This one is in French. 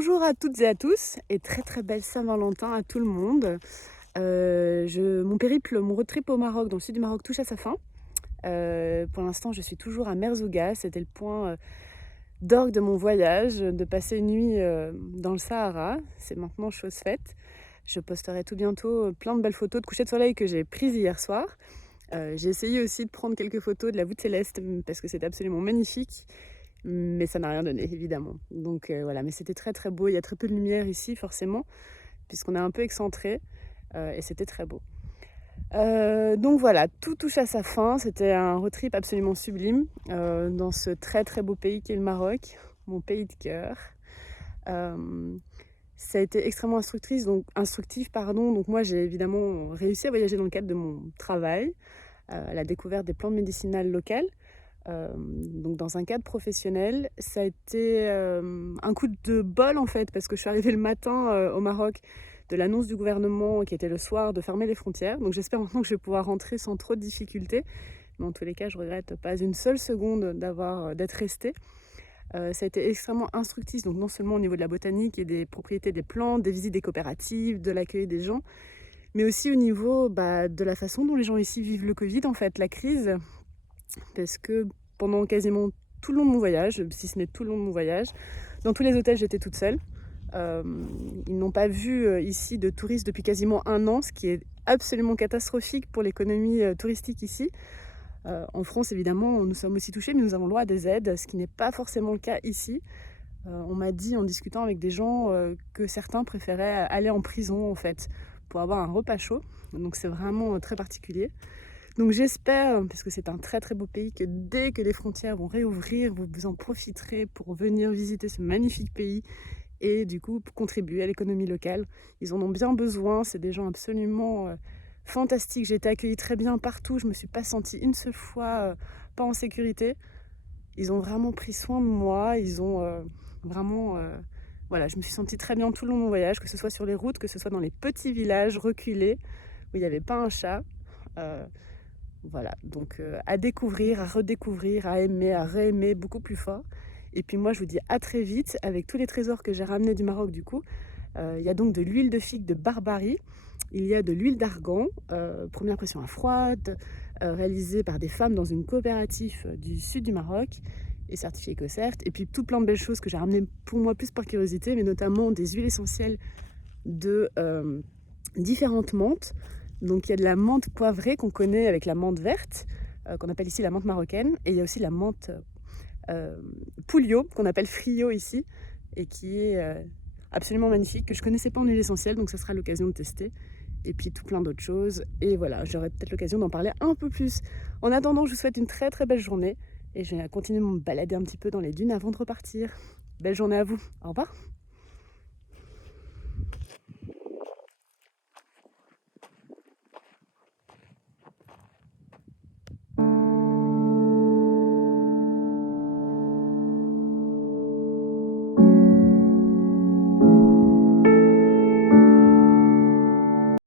Bonjour à toutes et à tous et très très belle Saint-Valentin à tout le monde. Mon road trip au Maroc, dans le sud du Maroc, touche à sa fin. Pour l'instant, je suis toujours à Merzouga. C'était le point d'orgue de mon voyage, de passer une nuit dans le Sahara. C'est maintenant chose faite. Je posterai tout bientôt plein de belles photos de coucher de soleil que j'ai prises hier soir. J'ai essayé aussi de prendre quelques photos de la voûte céleste parce que c'est absolument magnifique. Mais ça n'a rien donné, évidemment. Donc voilà, mais c'était très très beau. Il y a très peu de lumière ici, forcément, puisqu'on est un peu excentré, et c'était très beau. Donc voilà, tout touche à sa fin. C'était un road trip absolument sublime dans ce très très beau pays qu'est le Maroc, mon pays de cœur. Ça a été extrêmement instructif. Donc moi, j'ai évidemment réussi à voyager dans le cadre de mon travail, à la découverte des plantes médicinales locales. Donc dans un cadre professionnel, ça a été un coup de bol en fait, parce que je suis arrivée le matin au Maroc de l'annonce du gouvernement qui était le soir de fermer les frontières. Donc j'espère maintenant que je vais pouvoir rentrer sans trop de difficultés. Mais en tous les cas, je regrette pas une seule seconde d'être restée. Ça a été extrêmement instructif, donc non seulement au niveau de la botanique et des propriétés des plantes, des visites des coopératives, de l'accueil des gens, mais aussi au niveau de la façon dont les gens ici vivent le Covid, en fait, la crise. Parce que pendant quasiment tout le long de mon voyage, si ce n'est tout le long de mon voyage, dans tous les hôtels, j'étais toute seule. Ils n'ont pas vu ici de touristes depuis quasiment un an, ce qui est absolument catastrophique pour l'économie touristique ici. En France, évidemment, nous sommes aussi touchés, mais nous avons le droit à des aides, ce qui n'est pas forcément le cas ici. On m'a dit en discutant avec des gens que certains préféraient aller en prison, en fait, pour avoir un repas chaud. Donc c'est vraiment très particulier. Donc j'espère, parce que c'est un très très beau pays, que dès que les frontières vont réouvrir, vous en profiterez pour venir visiter ce magnifique pays et du coup contribuer à l'économie locale. Ils en ont bien besoin, c'est des gens absolument fantastiques. J'ai été accueillie très bien partout, je ne me suis pas sentie une seule fois pas en sécurité. Ils ont vraiment pris soin de moi, ils ont voilà, je me suis sentie très bien tout le long de mon voyage, que ce soit sur les routes, que ce soit dans les petits villages reculés où il n'y avait pas un chat. Voilà, donc à découvrir, à redécouvrir, à aimer, à réaimer beaucoup plus fort. Et puis moi, je vous dis à très vite avec tous les trésors que j'ai ramenés du Maroc du coup. Il y a donc de l'huile de figue de Barbarie, il y a de l'huile d'argan, première pression à froide, réalisée par des femmes dans une coopérative du sud du Maroc et certifiée EcoCert. Et puis tout plein de belles choses que j'ai ramenées pour moi plus par curiosité, mais notamment des huiles essentielles de différentes menthes. Donc il y a de la menthe poivrée qu'on connaît avec la menthe verte, qu'on appelle ici la menthe marocaine. Et il y a aussi la menthe Pouliot, qu'on appelle Frio ici, et qui est absolument magnifique, que je ne connaissais pas en huile essentielle, donc ça sera l'occasion de tester. Et puis tout plein d'autres choses. Et voilà, j'aurai peut-être l'occasion d'en parler un peu plus. En attendant, je vous souhaite une très très belle journée. Et je vais continuer de me balader un petit peu dans les dunes avant de repartir. Belle journée à vous. Au revoir.